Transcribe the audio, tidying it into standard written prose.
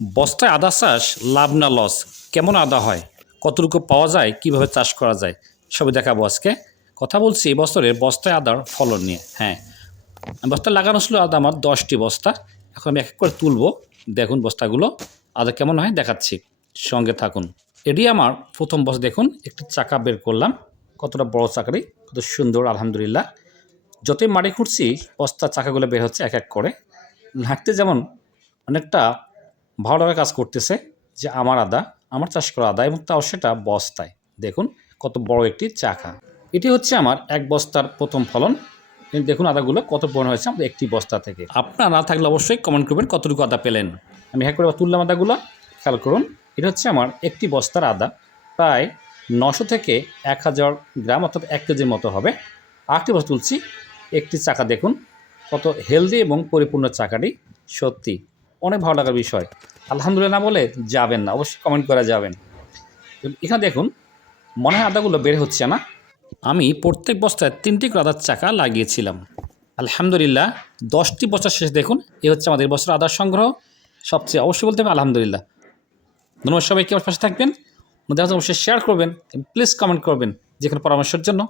বস্তায় আদা চাষ লাভ না লস, কেমন আদা হয়, কতটুকু পাওয়া যায়, কিভাবে চাষ করা যায়, সবই দেখাবো আজকে। কথা বলছি এই বছরের বস্তায় আদার ফলন নিয়ে। হ্যাঁ, বস্তা লাগানো ছিল আদা আমার 10টি বস্তা। এখন আমি এক এক করে তুলবো। দেখুন বস্তাগুলো আদা কেমন হয় দেখাচ্ছি, সঙ্গে থাকুন। এটি আমার প্রথম বস্তা। দেখুন একটি চাকা বের করলাম, কতটা বড় চাকারি, কত সুন্দর আলহামদুলিল্লাহ। যতই মাটি খুঁড়ছি বস্তার চাকাগুলো বের হচ্ছে এক এক করে। হাঁটতে যেমন অনেকটা ভালো লাগা কাজ করতেছে যে আমার আদা, আমার চাষ করা আদা, এবং তাও সেটা বস্তায়। দেখুন কত বড় একটি চাকা। এটি হচ্ছে আমার এক বস্তার প্রথম ফলন। দেখুন আদাগুলো কত বড় হয়েছে আমাদের একটি বস্তা থেকে। আপনারা না থাকলে অবশ্যই কমেন্ট করবেন কতটুকু আদা পেলেন। আমি হ্যাঁ করে তুললাম আদাগুলো, খেয়াল করুন। এটা হচ্ছে আমার একটি বস্তার আদা, প্রায় 900 থেকে 1000 গ্রাম, অর্থাৎ 1 কেজির মতো হবে। আরেকটি বস্তা তুলছি, একটি চাকা দেখুন কত হেলদি এবং পরিপূর্ণ চাকাটি। সত্যি অনেক ভালো লাগার বিষয়। আলহামদুলিল্লাহ না বলে যাবেন না, অবশ্যই কমেন্ট করে যাবেন। এখানে দেখুন মনে হয় আদাগুলো বের হচ্ছে না। আমি প্রত্যেক বস্তায় 3টি করে আদার চাকা লাগিয়েছিলাম। আলহামদুলিল্লাহ 10টি বস্তা শেষ। দেখুন এ হচ্ছে আমাদের বছর আদার সংগ্রহ। সবচেয়ে অবশ্যই বলতে হবে আলহামদুলিল্লাহ। ধন্যবাদ সবাইকে। আমার পাশে থাকবেন, অবশ্যই শেয়ার করবেন, প্লিজ কমেন্ট করবেন যে কোনো পরামর্শের জন্য।